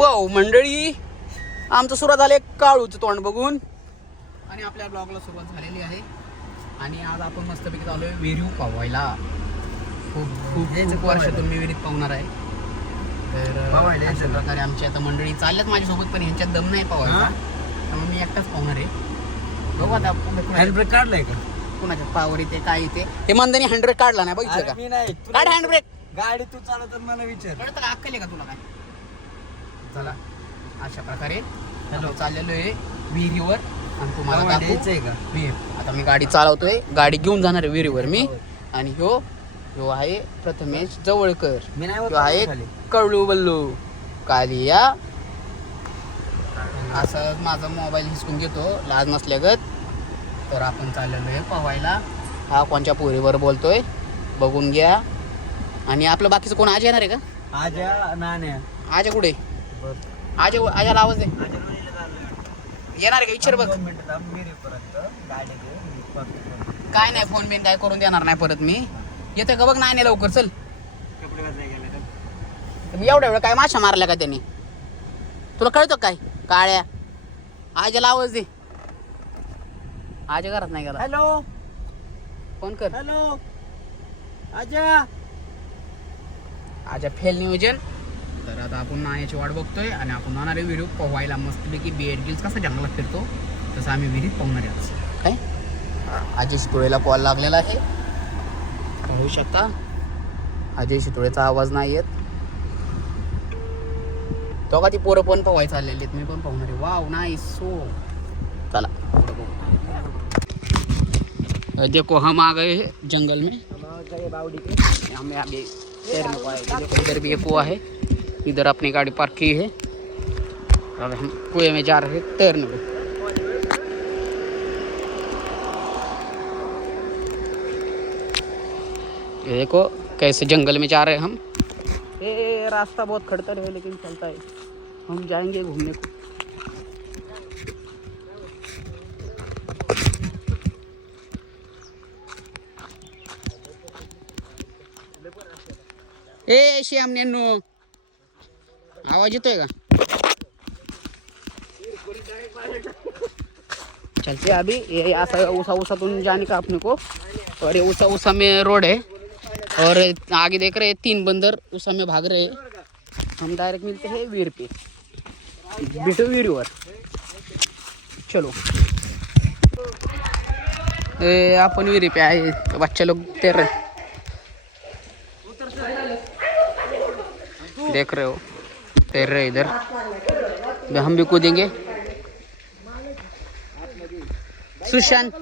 Wow मंडळी आमचं सुरुवात झाले काळूचं तोंड बघून. आणि आपल्या ब्लॉगला सुरुवात झालेली आहे. आणि आज आपण मस्तपैकी चालू आहे विहिरीव पावायला खूप खूप खूप वर्षातून मी विहिरीत पाहणार आहे. तर पावायला अशा. प्रकारे आमची आता मंडळी चालल्यात माझ्यासोबत पण ह्यांच्यात दम नाही पावायचा हा? त्यामुळे मी एकटाच पाहणार आहे. बघू आता हँडब्रेक काढलाय का? कुणाच्या पावर येते काय येते. हे मंदानी हंड्रेड काढला नाही बघितलं का? मी नाही. काढ हँडब्रेक गाडी तू चालवत मला विचार. अक्कल आहे का तुला काय? चला अशा प्रकारे हॅलो. चाललेलो आहे विहिरीवर. आणि तुम्हाला पावायला दाखवू. यायचंय का? विहीर आता मी गाडी चालवतोय. गाडी घेऊन जाणार आहे विहिरीवर मी. आणि ह्यो ह्यो आहे प्रथमेश जवळकर. मी नाही आहे कळू बल्लू. कालिया. असं माझा मोबाईल हिसकून घेतो. लाज नसल्यागत. तर आपण चाललेलो आहे पवायला. हा कोणच्या पोरीवर बोलतोय? बघून घ्या. आणि आपलं बाकीचं कोण? आज येणार आहे का? आजा नाण्या. आजा कुठे? आज आजाला आवाज दे. येणार का? विचार बघ. काय नाही फोन बिन काय करून देणार नाही परत मी. येते का बघ नाही नाही लवकर? चल. एवढ्या वेळ काय माशा मारल्या का त्यांनी? तुला कळतं काय? काळ्या. आजाला आवाज दे. आजा घरात नाही गेला. हॅलो. फोन कर. हॅलो. आजा आजा फेल नियोजन. तर आता आपण नाण्याची वाट बघतोय आणि आपण आहे व्हिडिओ पोहायला. मस्तपैकी बेड गिल्स कसा जंगलात फिरतो तसं आम्ही विहिरीत पोहणार आहे आज. काय? अजय शितोळेला कॉल लागलेला आहे. पाहू शकता. अजय शितोळेचा आवाज नाही येत. तो का ती पोरं पण पोहायला चाललेली आहेत? मी पण पाहणार आहे. वाव नाही सो चला. देखो हम आ गए हैं जंगल में. बावडी. हमें अभी तैरने को आए देखो इधर भी एक कुआ है. इधर अपनी गाड़ी पार्क की है। अब हम कुएँ में जा रहे हैं, तैरने को ये देखो, कैसे जंगल में जा रहे हैं हम। ये रास्ता बहुत खड़तर है, लेकिन चलता है। हम जाएँगे घूमने को। ए, श्याम नेनो। आवाज़ येतोय का चलते अभी। ये ऐसा उसा उसातून जाने का अपने को। और ये उसा उसा में रोड है। और आगे देख रहे हैं तीन बंदर उसा में भाग रहे हैं। हम डायरेक्ट मिलते हैं वीर पे। बिटू वीरवर चलो। ए, अपन वीर पे आए तो बच्चे लोग तैर रहे देख रहे हो। तैर रहे इधर। हम भी कूदेंगे। सुशांत।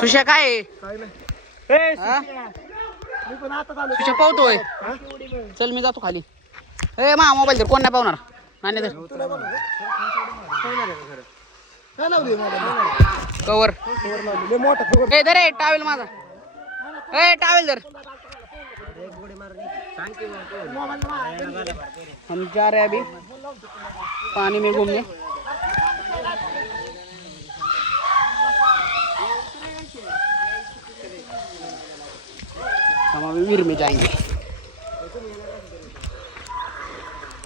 सुशा काय? सुशा। पावतोय चल मी जातो खाली. ए मा मोबाईल धर कोण नाही पावणार नाणे धर. कवर ए धर ए टावेल माझा. ए टावेल धर. हम जा रहे हैं अभी पानी में घूमने। हम अभी वीर में जाएँगे।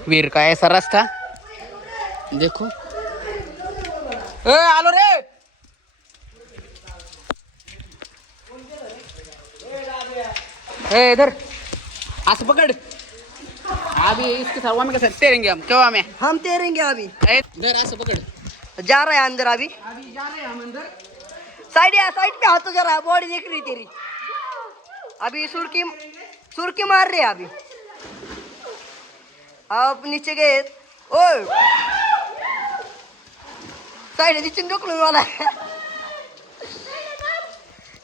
वीर का ऐसा रास्ता। देखो। ए, आलो रे! ए इधर। हाथ पकड़। अभी इसके साथ में के साथ तैरेंगे हम? क्यों हमें? हम तैरेंगे अभी। इधर हाथ पकड़। जा रहे हैं अंदर अभी। अभी जा रहे हैं हम अंदर। साइड या साइड पे हाथों जरा बॉडी दिख रही तेरी। अभी सुरकी सुरकी मार रहे हैं अभी। अब नीचे गए। ओ! साइड नीचे ढुकलून वाला। है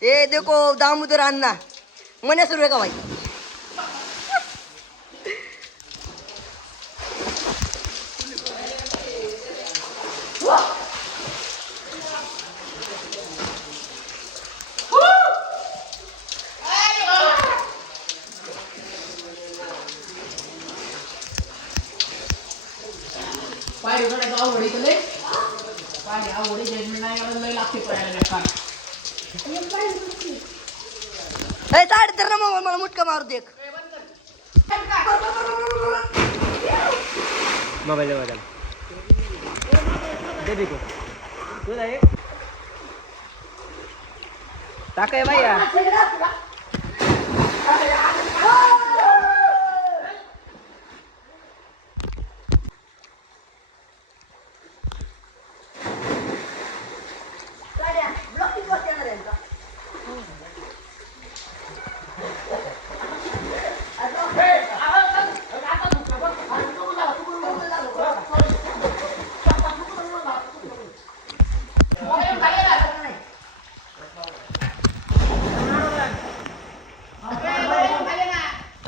ये देखो दामोदर अन्ना मने सुरू आहे का भाई पाय उघडायचं आवड इथं लय पाय आवड जजमेंट नाही यायला लय लागते पायाला बेकार ए साडे तर ना मग मला मुटका मारू दे एक. मोबाईल मोबाईल दे बिको तू आहे टाकाय भैया साड्या, blocking वर येणार आहे का?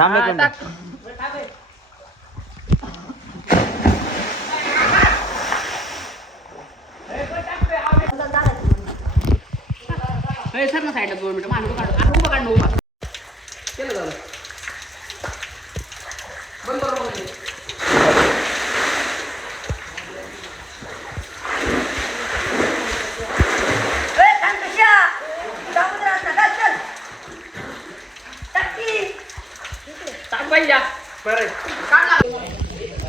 थांब एक मिनिट. ए, सर ना साईडला दोन मिनिटं मांडू काढ आणि उभा काढ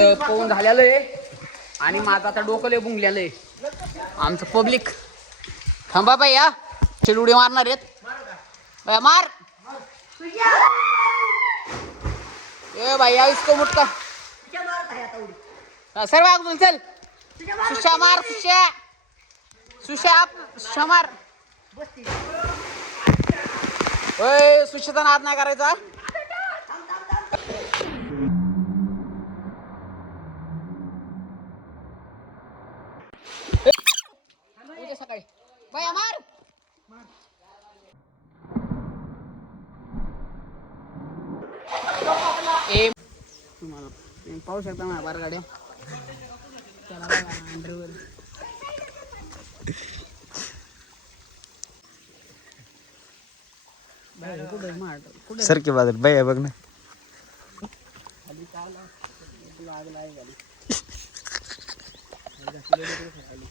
आमचं पोहून झालेलं आहे. आणि माझं आता डोकं लय बुंगलेलं आहे. आमचं पब्लिक. थांबा बाई या. चिडुडी मारणार आहेत. बाया, मार. ए बाई या इसको मुटका. तुझ्या सर्व चल. सुशा मार सुशा. सुशा आप सुशा मार. ओय सुशाचा नाद नाही करायचा थांब, थांब, थांब. उद्या सकाळी बाया मार ए तुम्हाला तुम्ही पाहू शकता बार गाड्या त्याला बघा, underwear. बाहेर कुठं आहे माड? कुठं आहे? सर की बाजूला भैया बघ ना. खाली आग खाली.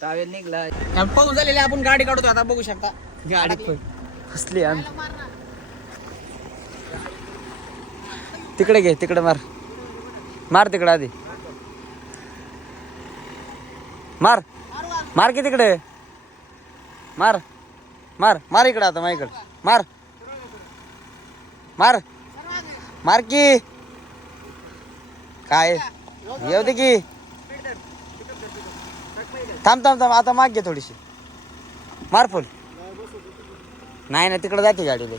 टावेल निघला पाऊस झालेले आपण गाडी काढतो आता बघू शकता. गाडी पण फसली आम्ही. तिकडे घे तिकडे मार. मार तिकडे आधी. मार. मार की तिकडे? मार. मार. मार इकडे आता माझ्याकडे. मार. मार. मार की. काय? येऊ दे की. थांब थांब थांब. आता माग घे थोडीशी. मार फुल. नाही नाही तिकडे जाते गाडीला.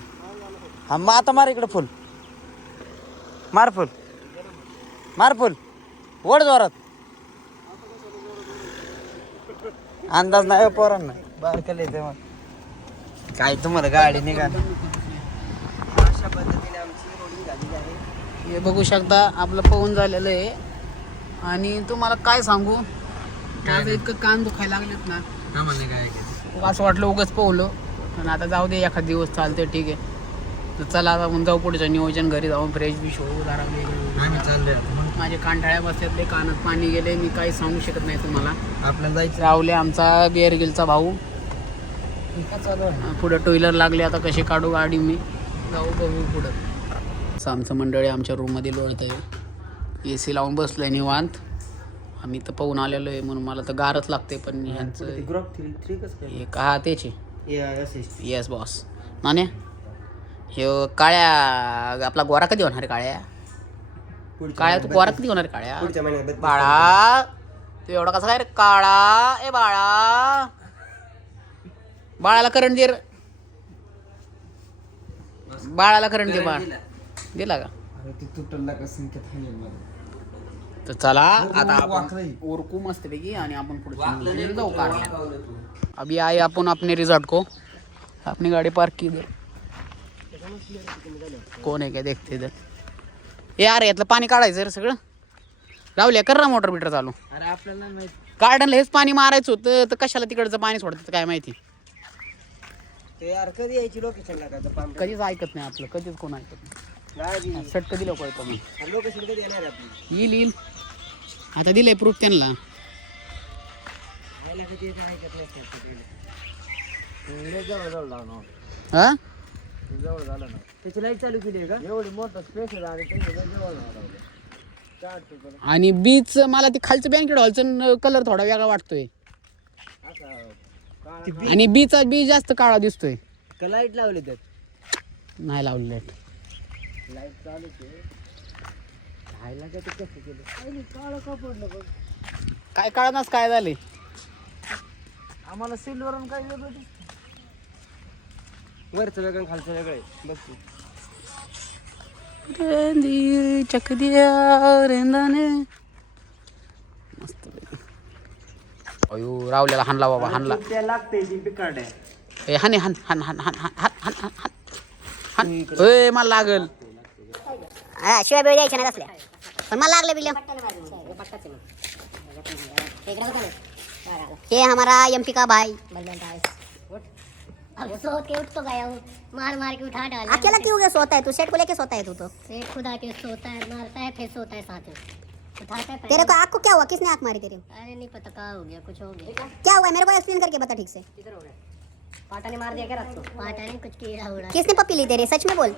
हा मग आता मार इकडे फुल. मार फुल मार फुल ओढ जोरात. अंदाज नाही हो पोरांना. बारकले ते मग. काय तुम्हाला गाडी निघाली. अशा पद्धतीने आमची रोडिंग झालेली आहे. हे बघू शकता आपलं पवून झालेलं आहे. आणि तुम्हाला काय सांगू? माझं इतकं कान दुखायला लागलेत ना. काय असं वाटलं उगाच पोहलो. पण आता जाऊ दे एखाद दिवस चालते ठीक आहे. तर चला आता आपण जाऊ पुढचं नियोजन घरी जाऊन फ्रेश बिश होऊ जरा आम्ही चाललोय आता. मग? माझे कानठाळ्या बसल्यात ते कानात पाणी गेले मी काही सांगू शकत नाही तुम्हाला. आपल्याला जायचं. रावले आमचा बेअरगिलचा भाऊ. चालू आहे. पुढं टू व्हीलर लागले आता कशी काढू गाडी मी. जाऊ बघू पुढं. असं आमचं मंडळी आमच्या रूममध्ये लोळत आहे ए सी लावून बसलं आहे निवांत. आम्ही तर पाहून आलेलो आहे म्हणून मला तर गारच लागते पण ह्यांचं ग्रुप थ्री थ्री कसं हे तेच आहे येस बॉस नाण्या हे काळ्या आपला गोरा कधी होणार काळ्या? काळ्या तू गोरा कधी होणार काळ्या? महिन्यात बाळा तू एवढा कसा काय रे? काळा ए बाळा. बाळाला करंट दे रे. बाळाला करंट दे बाळ. दिला. का? ती तुटला का संकेत हानी तर चला आता आपण. उरकू मस्त पैकी आणि आपण पुढे जाऊ कारला अभी आए आपण अपने रिजॉर्ट को. अपनी गाड़ी पार्क की कोण आहे काय देखते इधर ए अरे यातलं पाणी काढायचं रे सगळं. राहुल्या कर ना मोटर बिटर चालू. अरे आपल्याला माहीत. गार्डनला हेच पाणी मारायचं होतं तर कशाला तिकडचं पाणी सोडतं काय माहिती? ते यार कधी यायची लोकेशन लागायचं पाम कधीच ऐकत नाही आपलं कधीच कोण ऐकत नाही. सट कधी लोक येतो मी लोकेशन कधी येणार आपली? येईल येईल. आता दिलंय प्रूफ त्यांना. कधी ऐकत नाही जवळ जवळ लावणार हा? जवळ झालं ना. त्याची लाइट चालू केली का? एवढी मोठं स्पेस आहे आणि त्याची जवळ लावलं आणि बीच मला ते खालचं बँकेट हॉलचं कलर थोडा वेगळा वाटतोय. आणि बीचा बी जास्त काळा दिसतोय. का लाइट लावली त्यात? नाही लावलं लाइट लाइट चालू काय ते कसं केलं? काळं का पडलं बघ? काय झाले आम्हाला सिल्वर काय वेगळं वरचं वेगळं खालचं वेगळं आहे. बघ तू. चक दिया रेंदाने. मस्त अयो रावल्याला हाणला बाबा हाणला. त्या लागते आहे. ए हाने हान हान हान हान हान हान हान हान हान. हान. ए मला लागल. हा शिवाय वेळ द्यायच्या नाही असल्या. पण मला लागले बिल्ले ये हमारा एमपी का भाई. अब सोच के उठ तो गया हूँ मार मार के उठा डाला अकेला क्यों गया सोता है तू? सेट को लेके सोता है तू तो। सेठ खुदा के सोता है मारता है फिर सोता है साथ में। उठाता है तेरे को आँख को क्या हुआ? किसने आँख मारी तेरे को? अरे नहीं पता कहाँ हो गया कुछ हो गया। क्या हुआ? मेरे को एक्सप्लेन करके बता ठीक से। किधर हो गया? पाटा ने मार दिया क्या रात को? पाटा ने कुछ कीड़ा उड़ा। किसने पप्पी ली तेरी? सच में बोल।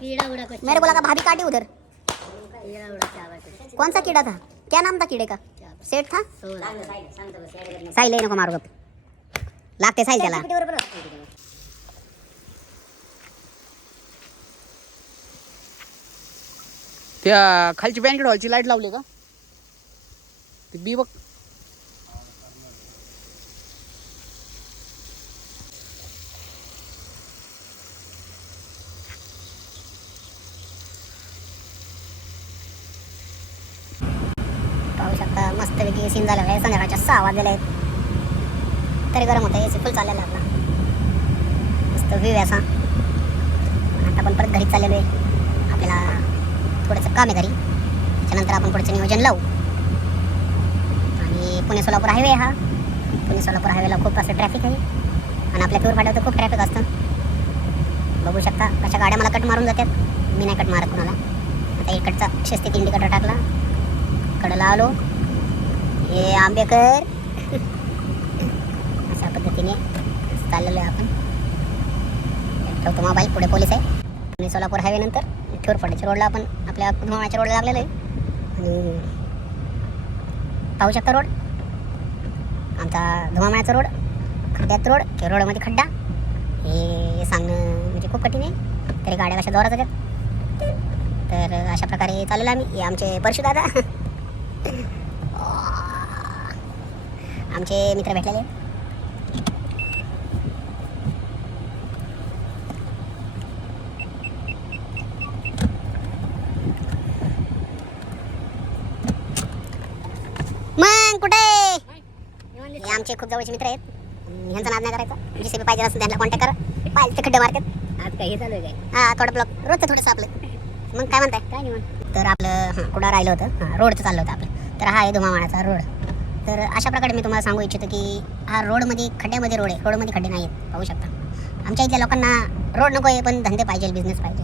कीड़ा उड़ा कुछ। मेरे को लगा भाभी काटी उधर। कीड़ा उड़ा क्या हुआ कुछ। कौन सा कीड़ा था? क्या नाम था कीड़े का? सेठ था? सो साहिल नको मारू लागते साहिल त्याला. त्या खालची बँकेट हॉलची लाइट लावली का? ते बी बघ. पाहू शकता मस्तपैकी सीन झालं आहे. संध्याकाळच्या सहा वाजलेले आहेत. तरी गरम होतं. एसी फुल चाललेला आपला. मस्त व्ह्यू आहे असा. आता आपण परत घरी चाललेलो आहे. आपल्याला थोडंसं काम आहे घरी. त्याच्यानंतर आपण पुढचं नियोजन लावू. आणि पुणे सोलापूर हायवे हा. पुणे सोलापूर हायवेला खूप असं ट्रॅफिक आहे. आणि आपल्या प्युअर फाट्यावर तर खूप ट्रॅफिक असतं. बघू शकता कशा गाड्या मला कट मारून जातात. मी नाही कट मारत कुणाला. आता इकडचा शिस्तीत इंडिकेटर टाकला. कडला आलो. हे आंबेकर. पद्धतीने चाललेलो आहे आपण. ठेवतो मोबाईल पुढे पोलीस आहे. आणि सोलापूर हायवेनंतर नंतर रोडला आपण आपल्या धुमाळ्याच्या रोडला लागलेलं आहे. आणि पाहू शकता रोड आमचा धुमामाळ्याचा रोड खड्ड्यात रोड किंवा रोडमध्ये खड्डा. हे सांगणं म्हणजे खूप कठीण आहे. तरी गाड्या कशा जोरात येतात तर अशा प्रकारे चाललेलं आम्ही. हे आमचे परशुदादा आमचे मित्र भेटलेले आहेत. मग कुठे हे आमचे खूप जवळचे मित्र आहेत. ह्यांचा नाद नाही करायचा. जिथे पाहिजे असेल त्यांना कॉन्टॅक्ट करा. पाहिजे ते खड्डे मारतात. आज काही चालू आहे हा थोडं ब्लॉक रोजचं थोडंसं आपलं. मग काय म्हणताय? काय नाही म्हणत तर आपलं हां कुठं राहिलं होतं? हां रोडचं चाललं होतं आपलं. तर हा आहे धुमामाळाचा रोड. तर अशा प्रकारे मी तुम्हाला सांगू इच्छितो की हा रोडमध्ये खड्ड्यामध्ये रोड आहे. रोडमध्ये खड्डे नाही आहेत पाहू शकता. आमच्या इथल्या लोकांना रोड नको आहे पण धंदे पाहिजे बिझनेस पाहिजे.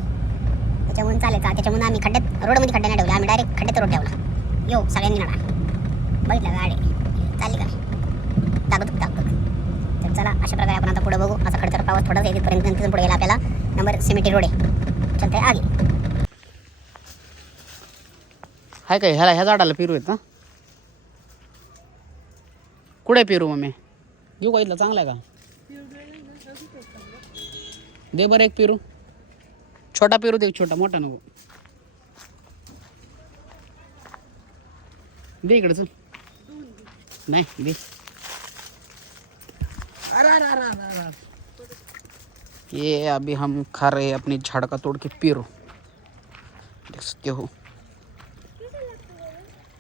त्याच्यामुळे चालेल. का त्याच्यामुळे आम्ही खड्ड्यात रोडमध्ये खड्डे नाही ठेवले. आम्ही डायरेक्ट खड्ड्यात रोड ठेवला. यो सगळ्यांनी नडा. बघितलं गाडी. चालली का? चला अशा प्रकारे आपण आता पुढे बघू. असा खडतर प्रवास थोडासा येतपर्यंत नंतर पुढे गेला आपल्याला. नंबर सिमेटी रोड आहे. चलते आगे. हाय काय ह्याला ह्या झाडाला पेरू आहेत ना? कुठे पेरू मम्मी? घेऊ का इथला चांगला आहे का? दे बरं एक पेरू. छोटा पेरू दे एक छोटा मोठा नको. दे इकडे चल. नाही दे. अरे अरे अरे अरे अरे ये अभी हम खा रहे हैं अपने झाड़ का तोड़ के पेरू। देख सकते हो।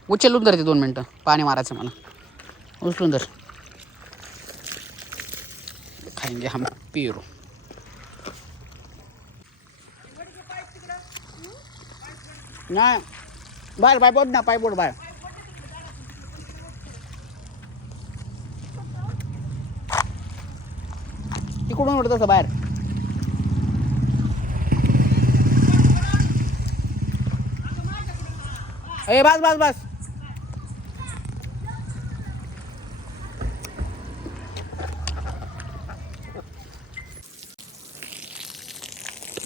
उचलून धरते दोन मिनटं। पाणी मारायचं मला उचलून धर खाएंगे हम पेरू। नाही बाहेर बाय बोट ना पाय बोट बाहेर। कुठून उडत असं बाहेर? ए बस बस बस.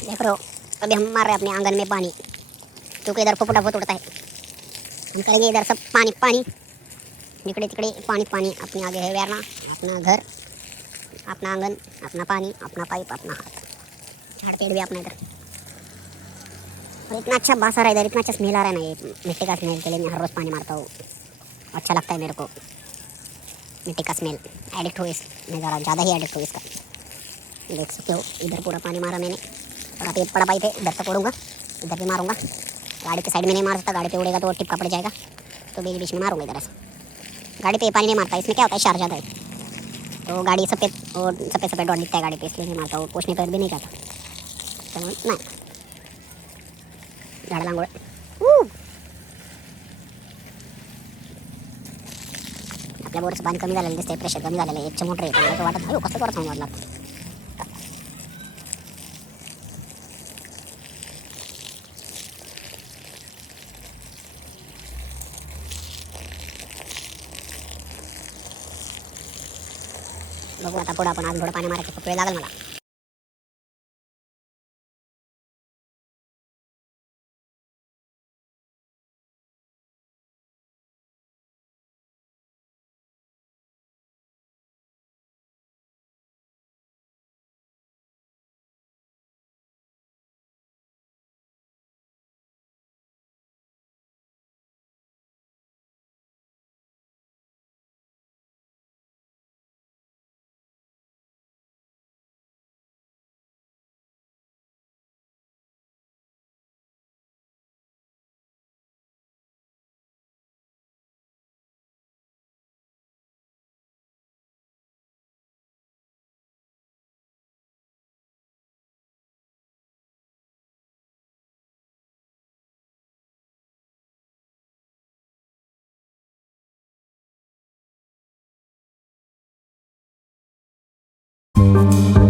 देख अभी हम मार रहे अपने आंगन में पानी। क्योंकि इधर फुफुटा बहुत उड़ता है। हम करेंगे इधर सब पानी पानी। निकड़े तिकड़े पानी पानी। अपने आगे है वेरना। अपना घर। अपना आँगन, अपना पानी, अपना पाइप, अपना हाथ। झाड़ पेड़ भी अपना इधर। और इतना अच्छा बास आ रहा है इधर, इतना अच्छा स्मेल आ रहा है ना ये मिट्टी का स्मेल के लिए, मैं हर रोज़ पानी मारता हूँ। अच्छा लगता है मेरे को। मिट्टी का स्मेल एडिक्ट हूँ इस, मैं ज़रा ज़्यादा ही एडिक्ट हूँ इसका। देख सकते हो, इधर पूरा पानी मारा मैंने। और अभी बड़ा पाइप है, इधर तक उड़ूँगा इधर भी मारूँगा। गाड़ी के साइड में नहीं मार सकता, गाड़ी पे उड़ेगा तो टिपका पड़ जाएगा। तो बीच बीच में मारूँगा इधर से गाड़ी पे पानी नहीं मारता, इसमें क्या होता है शार जाता है। तो गाड़ी सफ़ेद और सफ़ेद सफ़ेद डॉट दिखता है गाड़ी पे इसलिए नहीं मारता. वो पूछने पर भी नहीं करता तो नाही. झाड लांगोळ आपल्या बोरचं पाणी कमी झालेलं दिसतंय प्रेशर कमी झालेलं आहे. एकच्या मोटर येतो असं वाटत नाही. कसं करत नाही वाटलं बघू आता पुढं आपण आज थोडं पाणी मारायचं खूप वेळ लागेल मला. Thank you.